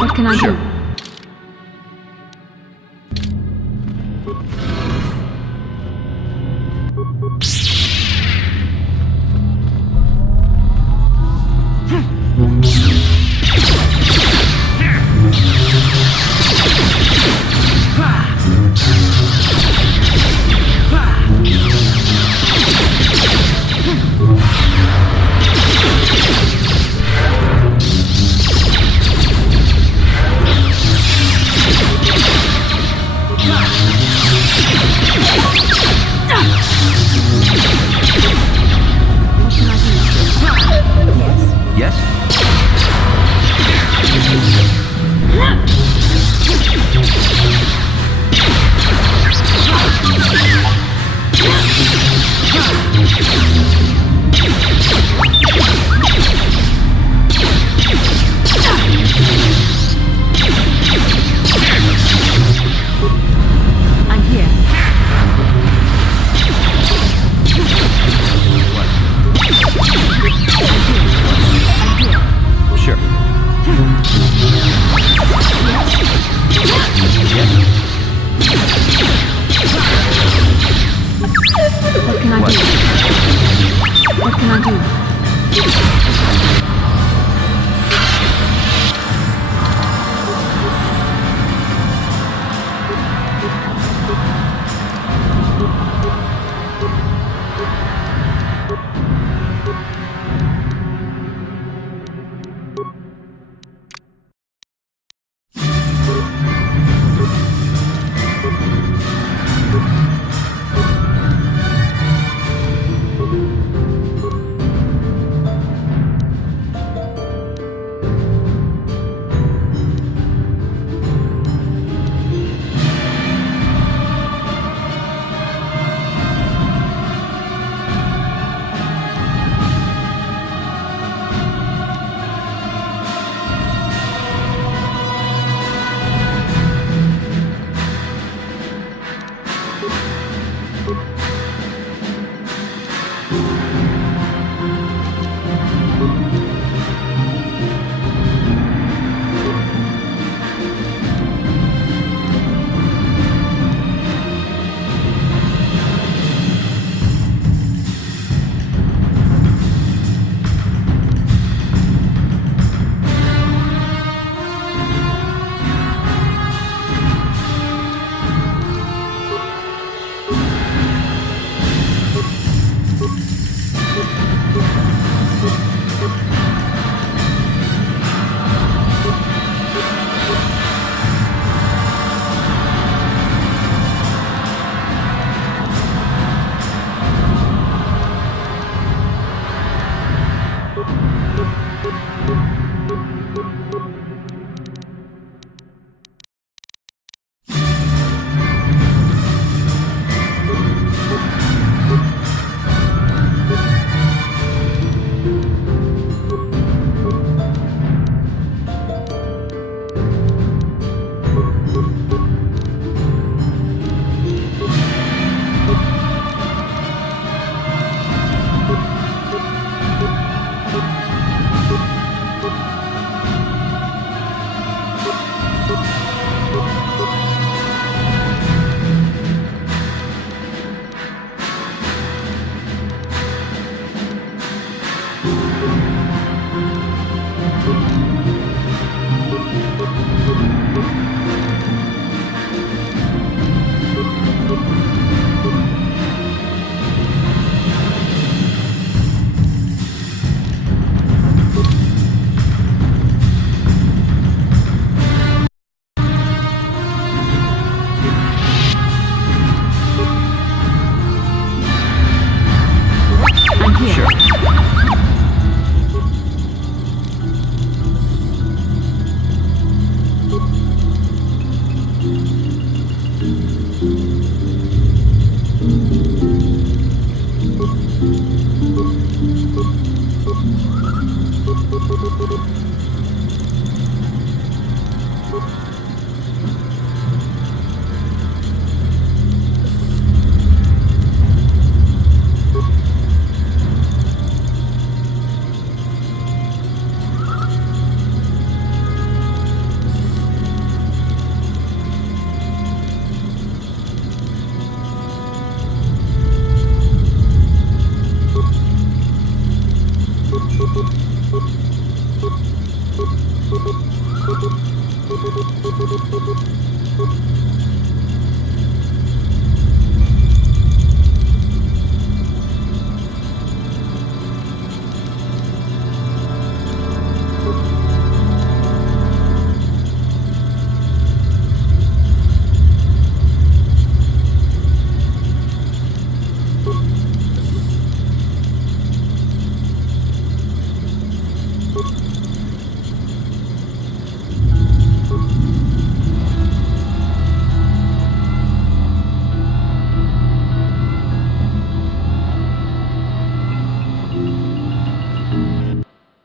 What can I do?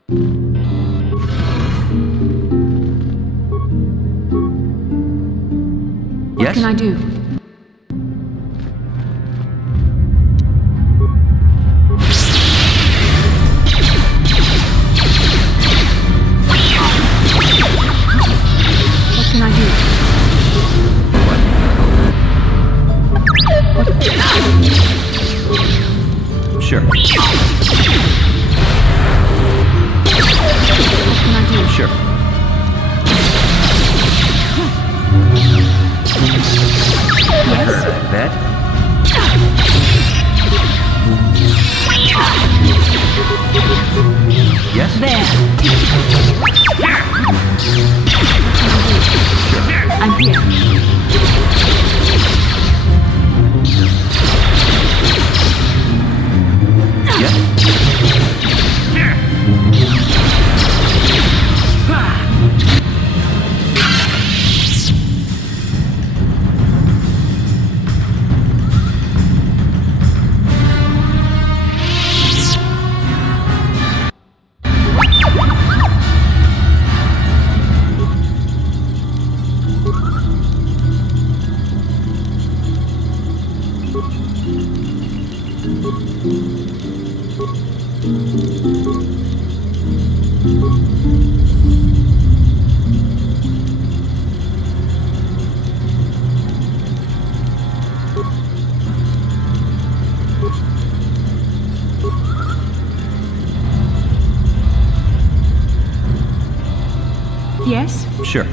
What can I do? What can I do? Sure. What can I do? Sure. I heard that bet. Yes? There. I'm here. Yes? Yes? Sure.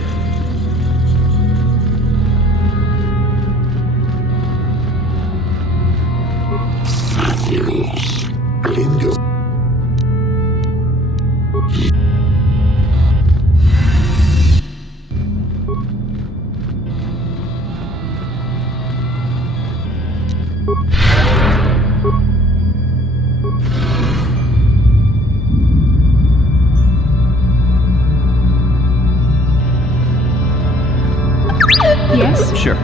Yes? Sure.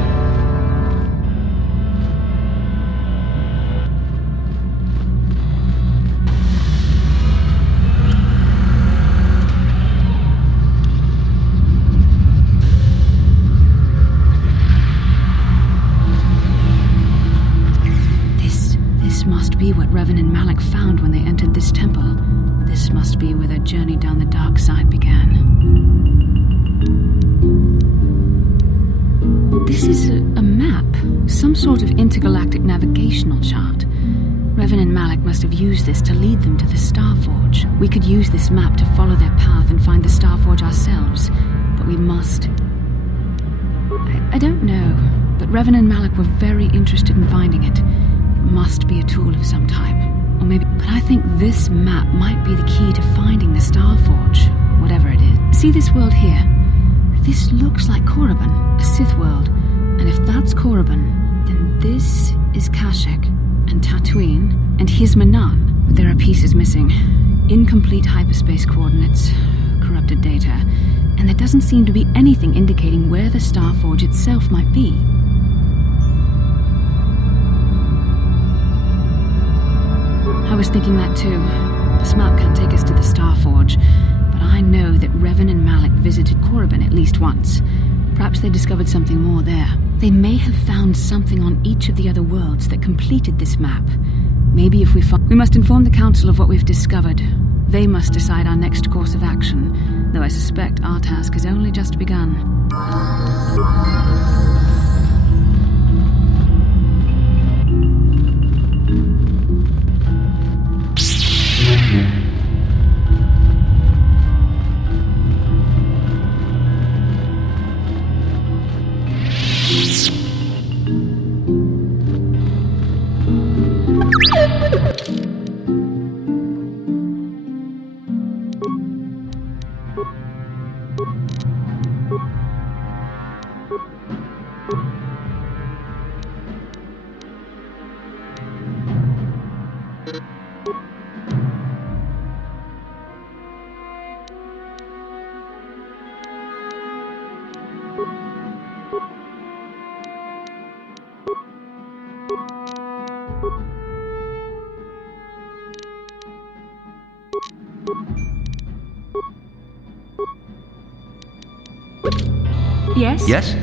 This must be what Revan and Malak found when they entered this temple. This must be where their journey down the dark side began. This is a map, some sort of intergalactic navigational chart. Revan and Malak must have used this to lead them to the Starforge. We could use this map to follow their path and find the Starforge ourselves, but we must... I don't know, but Revan and Malak were very interested in finding it. It must be a tool of some type. Or maybe... But I think this map might be the key to finding the Starforge, whatever it is. See this world here? This looks like Korriban, a Sith world. And if that's Korriban, then this is Kashyyyk, and Tatooine, and Hizmanan. But there are pieces missing. Incomplete hyperspace coordinates, corrupted data, and there doesn't seem to be anything indicating where the Starforge itself might be. I was thinking that too. This map can't take us to the Starforge, but I know that Revan and Malak visited Korriban at least once. Perhaps they discovered something more there. They may have found something on each of the other worlds that completed this map. Maybe if we must inform the Council of what we've discovered. They must decide our next course of action, though I suspect our task has only just begun. Yes? Yes?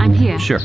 I'm here. Sure.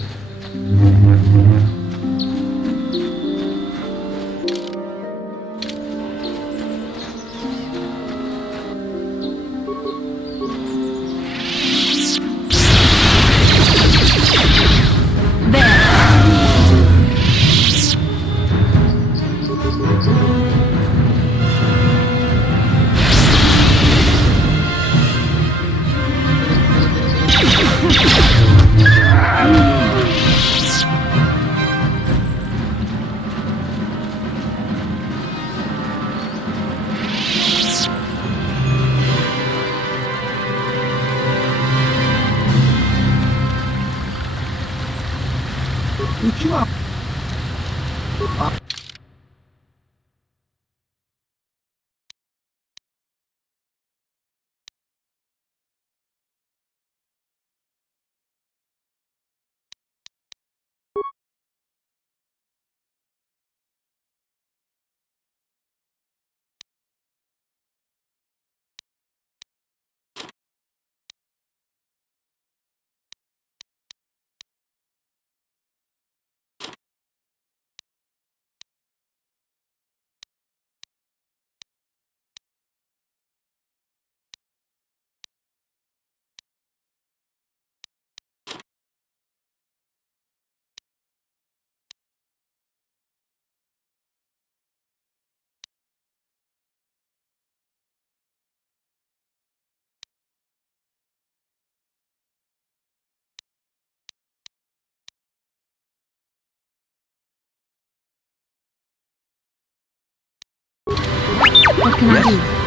What can I Yes? do?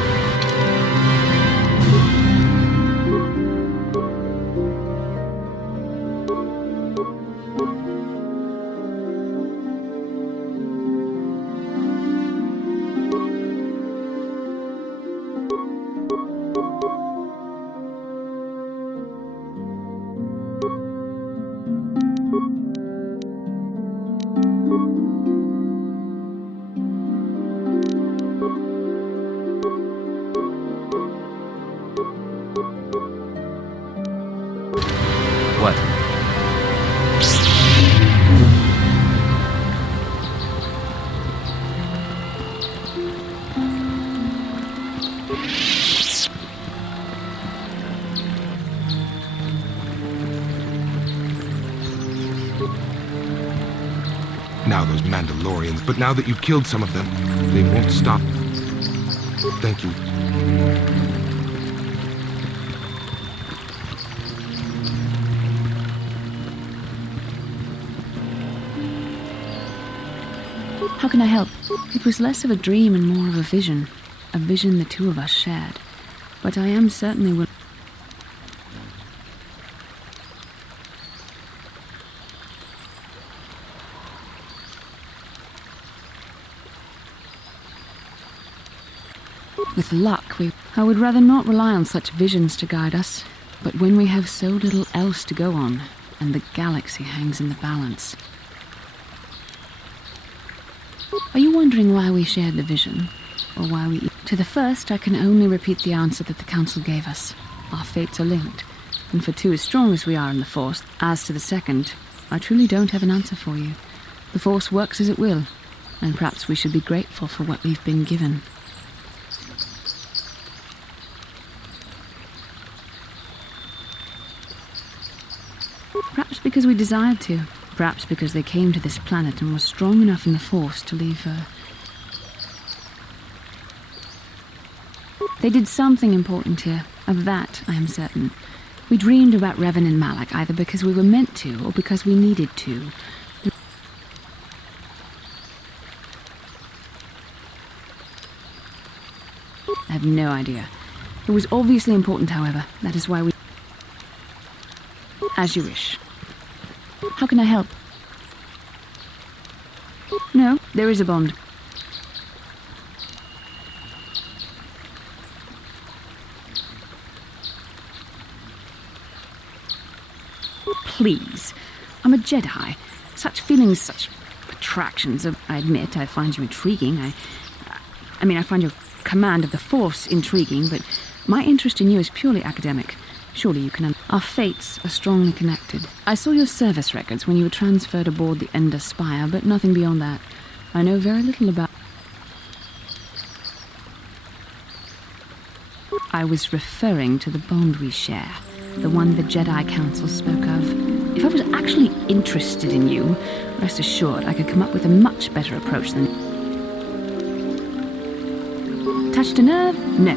What? Now those Mandalorians, but now that you've killed some of them, they won't stop. Thank you. How can I help? It was less of a dream and more of a vision the two of us shared. But I am certainly willing. With luck, I would rather not rely on such visions to guide us. But when we have so little else to go on, and the galaxy hangs in the balance... Are you wondering why we shared the vision? Or why we... To the first, I can only repeat the answer that the Council gave us. Our fates are linked, and for two as strong as we are in the Force, as to the second, I truly don't have an answer for you. The Force works as it will, and perhaps we should be grateful for what we've been given. Perhaps because we desired to. Perhaps because they came to this planet and were strong enough in the Force to leave They did something important here. Of that, I am certain. We dreamed about Revan and Malak either because we were meant to or because we needed to. I have no idea. It was obviously important, however. That is why we... As you wish. How can I help? No, there is a bond. Please. I'm a Jedi. Such feelings, such attractions. I admit, I find you intriguing. I find your command of the Force intriguing, but my interest in you is purely academic. Surely you can... Our fates are strongly connected. I saw your service records when you were transferred aboard the Ender Spire, but nothing beyond that. I know very little about... I was referring to the bond we share, the one the Jedi Council spoke of. If I was actually interested in you, rest assured I could come up with a much better approach than... Touched a nerve? No.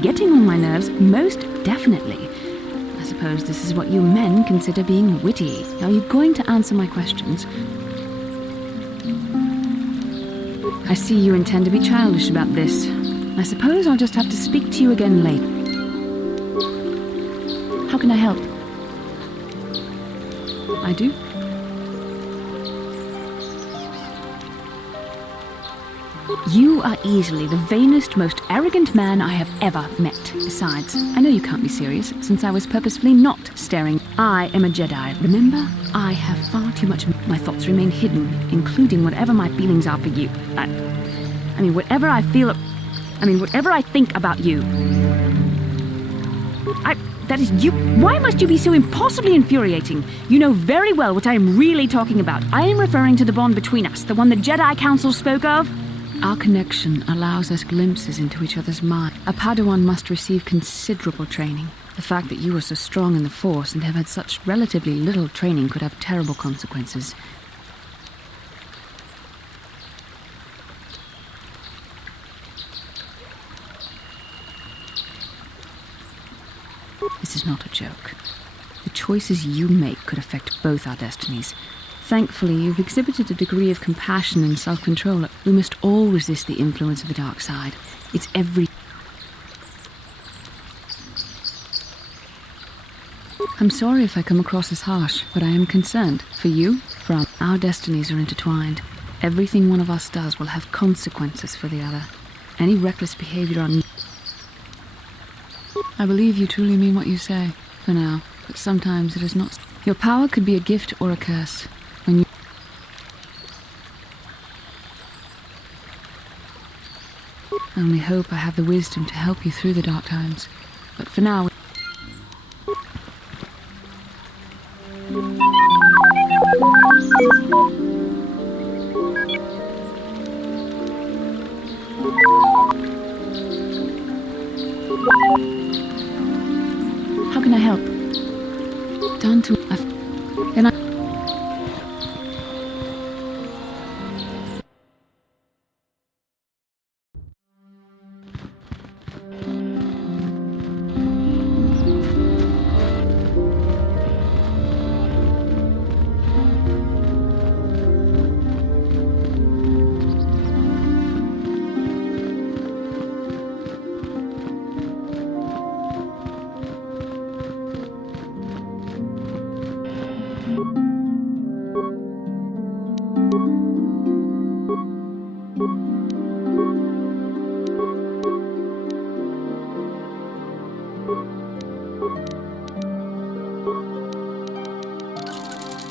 Getting on my nerves? Most definitely. I suppose this is what you men consider being witty. Are you going to answer my questions? I see you intend to be childish about this. I suppose I'll just have to speak to you again later. How can I help? I do. You are easily the vainest, most arrogant man I have ever met. Besides, I know you can't be serious, since I was purposefully not staring. I am a Jedi, remember? I have far too much... My thoughts remain hidden, including whatever my feelings are for you. Whatever I feel... whatever I think about you. That is you. Why must you be so impossibly infuriating? You know very well what I am really talking about. I am referring to the bond between us, the one the Jedi Council spoke of. Our connection allows us glimpses into each other's mind. A Padawan must receive considerable training. The fact that you are so strong in the Force and have had such relatively little training could have terrible consequences. This is not a joke. The choices you make could affect both our destinies. Thankfully, you've exhibited a degree of compassion and self-control. We must all resist the influence of the dark side. It's every... I'm sorry if I come across as harsh, but I am concerned. For you, for our destinies are intertwined. Everything one of us does will have consequences for the other. Any reckless behavior on... I believe you truly mean what you say, for now, but sometimes it is not. Your power could be a gift or a curse. When you... I only hope I have the wisdom to help you through the dark times. But for now... How can I help? Down to... And I...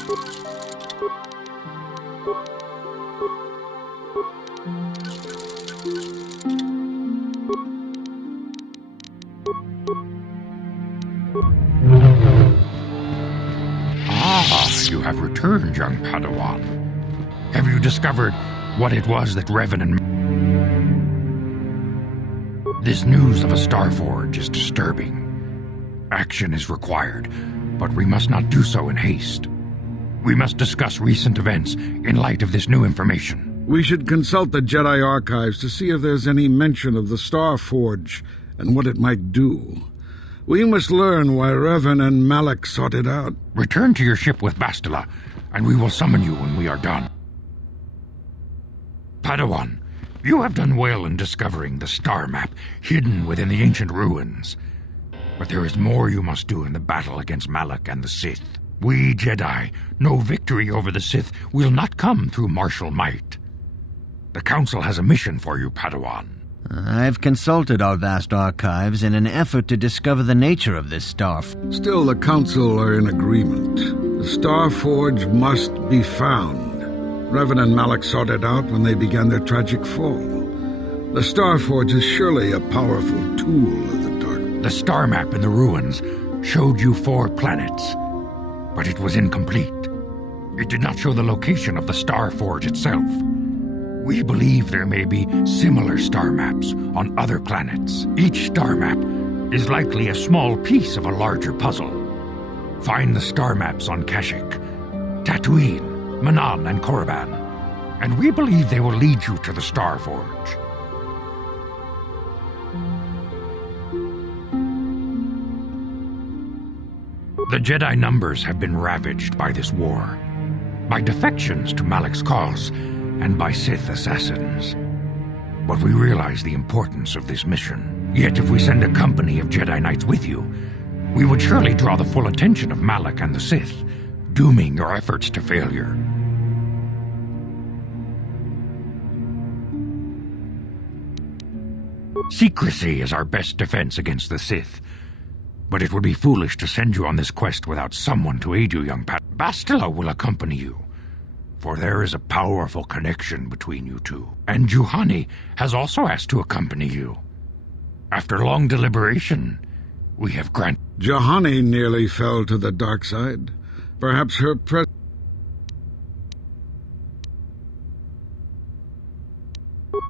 Ah, you have returned, young Padawan. Have you discovered what it was that Revan and... This news of a Starforge is disturbing. Action is required, but we must not do so in haste. We must discuss recent events in light of this new information. We should consult the Jedi archives to see if there's any mention of the Starforge and what it might do. We must learn why Revan and Malak sought it out. Return to your ship with Bastila, and we will summon you when we are done. Padawan, you have done well in discovering the star map hidden within the ancient ruins. But there is more you must do in the battle against Malak and the Sith. We Jedi know victory over the Sith will not come through martial might. The Council has a mission for you, Padawan. I've consulted our vast archives in an effort to discover the nature of this star. Still, the Council are in agreement. The Starforge must be found. Revan and Malak sought it out when they began their tragic fall. The Starforge is surely a powerful tool of the dark. The star map in the ruins showed you 4 planets, but it was incomplete. It did not show the location of the Starforge itself. We believe there may be similar star maps on other planets. Each star map is likely a small piece of a larger puzzle. Find the star maps on Kashyyyk, Tatooine, Manan, and Korriban, and we believe they will lead you to the Starforge. The Jedi numbers have been ravaged by this war, by defections to Malak's cause, and by Sith assassins. But we realize the importance of this mission. Yet if we send a company of Jedi Knights with you, we would surely draw the full attention of Malak and the Sith, dooming your efforts to failure. Secrecy is our best defense against the Sith, but it would be foolish to send you on this quest without someone to aid you, young Bastila will accompany you, for there is a powerful connection between you two. And Juhani has also asked to accompany you. After long deliberation, we have granted... Juhani nearly fell to the dark side. Perhaps her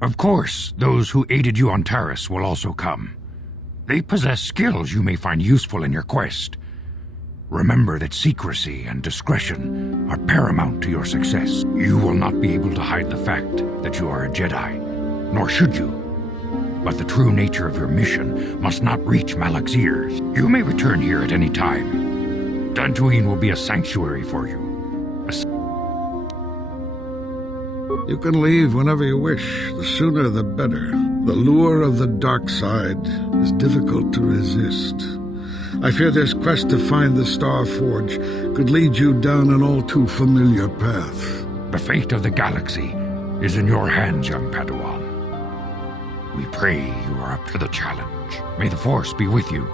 Of course, those who aided you on Taris will also come. They possess skills you may find useful in your quest. Remember that secrecy and discretion are paramount to your success. You will not be able to hide the fact that you are a Jedi, nor should you. But the true nature of your mission must not reach Malak's ears. You may return here at any time. Dantooine will be a sanctuary for you. You can leave whenever you wish. The sooner the better. The lure of the dark side is difficult to resist. I fear this quest to find the Starforge could lead you down an all too familiar path. The fate of the galaxy is in your hands, young Padawan. We pray you are up to the challenge. May the Force be with you.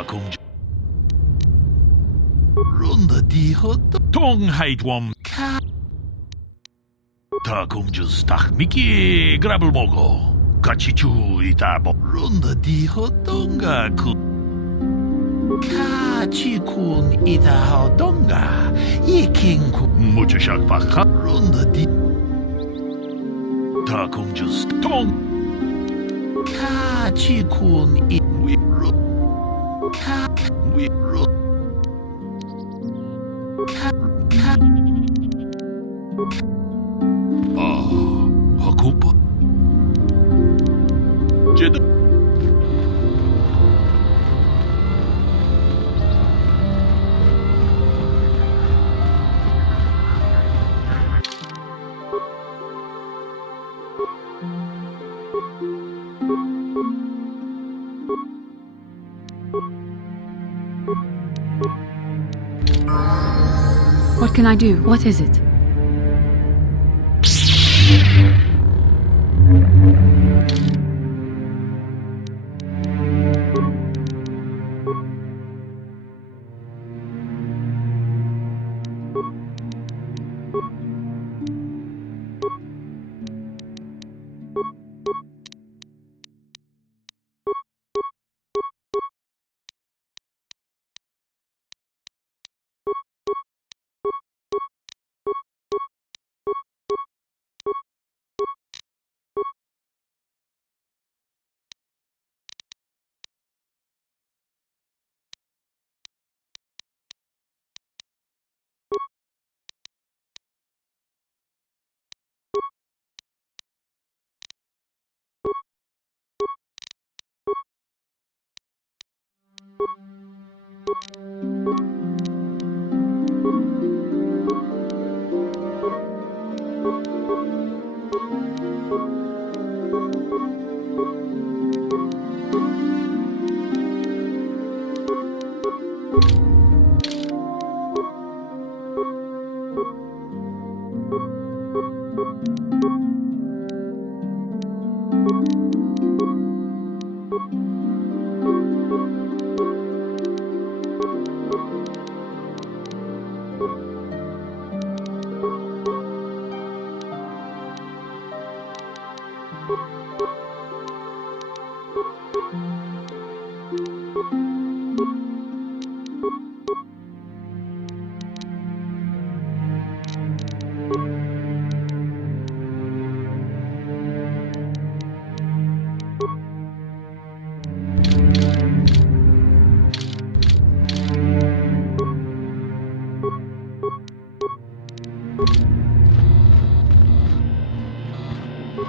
공주 론더 디호도 동하이드웜 다 공주 스탁 미키 그라블 모고 같이 주이다 뭐 론더 디호동가 그 같이 군 이다호동가 이킹구 무주샥 바카 론더 디다 공주 스통 같이 군 이위로 위로 하쿠파 제드 What can I do? What is it?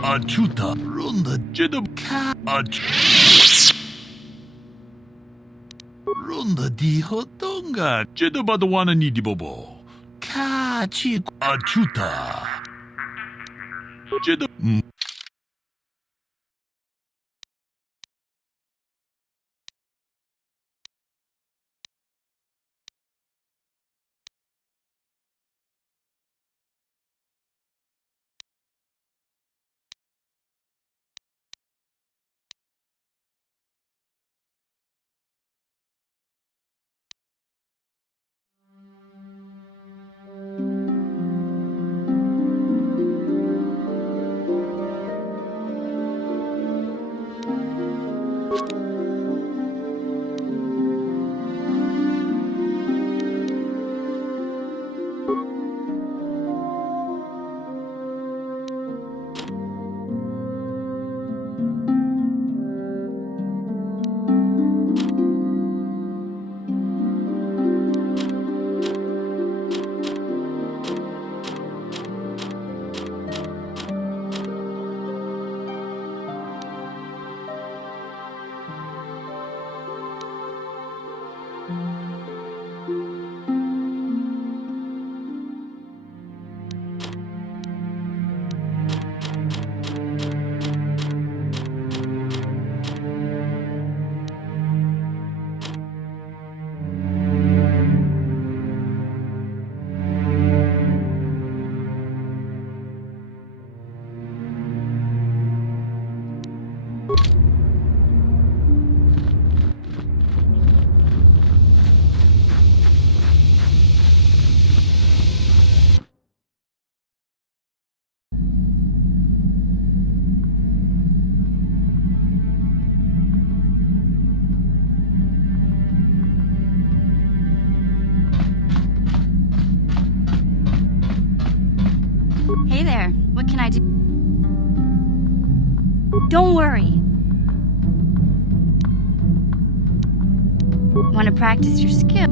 아주다 론더 제드 아주 론더 디호동가 제드 바도 와는 이디보보 같이 아주다 제드 What can I do? Don't worry. Want to practice your skill?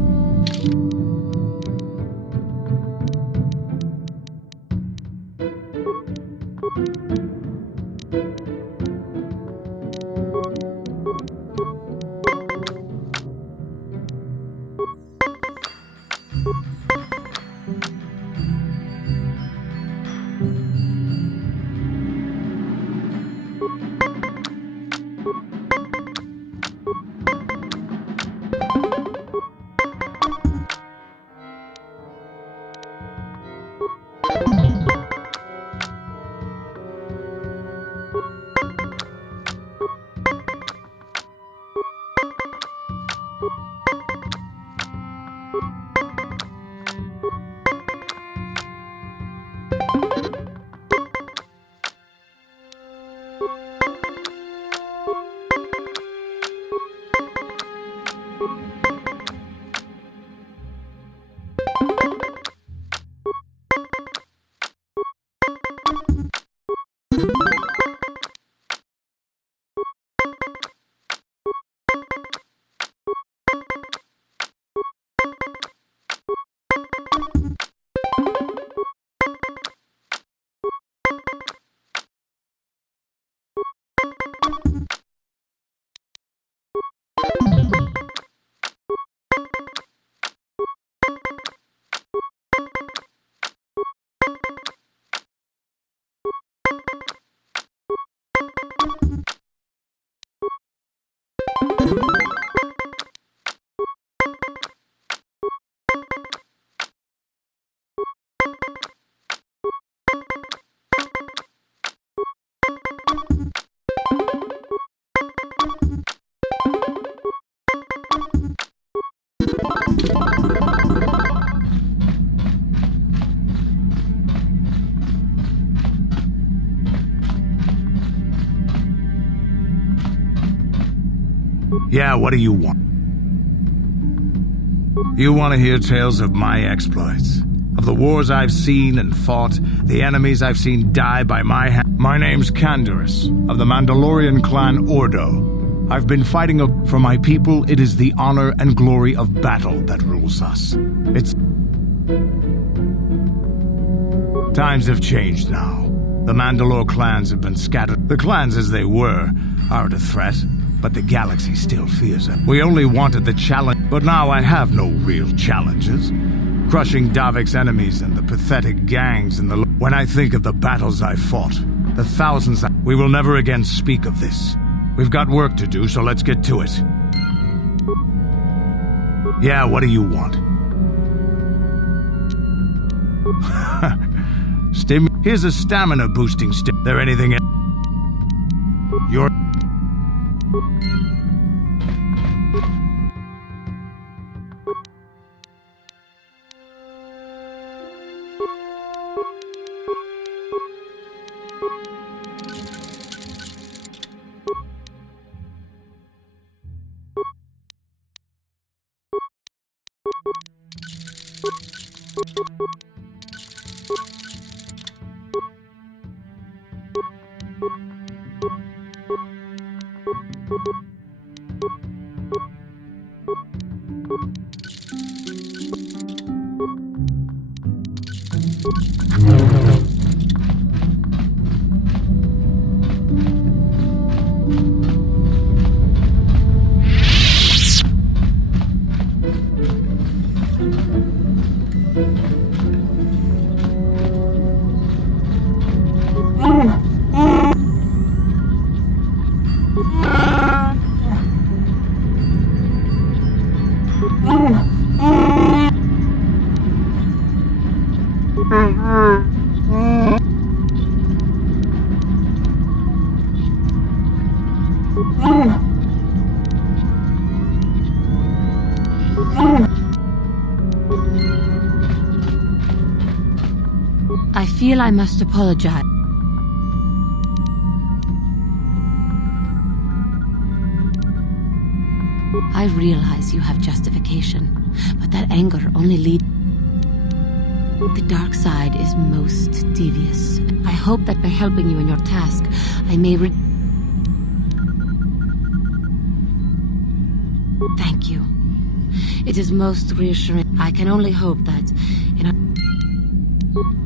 Yeah, what do you want? You want to hear tales of my exploits? Of the wars I've seen and fought, the enemies I've seen die by my hand? My name's Canderous, of the Mandalorian clan Ordo. I've been fighting for my people. It is the honor and glory of battle that rules us. Times have changed now. The Mandalore clans have been scattered. The clans as they were aren't a threat, but the galaxy still fears them. We only wanted the challenge, but now I have no real challenges. Crushing Davik's enemies and the pathetic gangs in the... When I think of the battles I fought, the thousands... We will never again speak of this. We've got work to do, so let's get to it. Yeah, what do you want? Here's a stamina boosting stick. There anything else? You're... I feel I must apologize. I realize you have justification, but that anger only leads... The dark side is most devious. I hope that by helping you in your task, I may Thank you. It is most reassuring. I can only hope that in a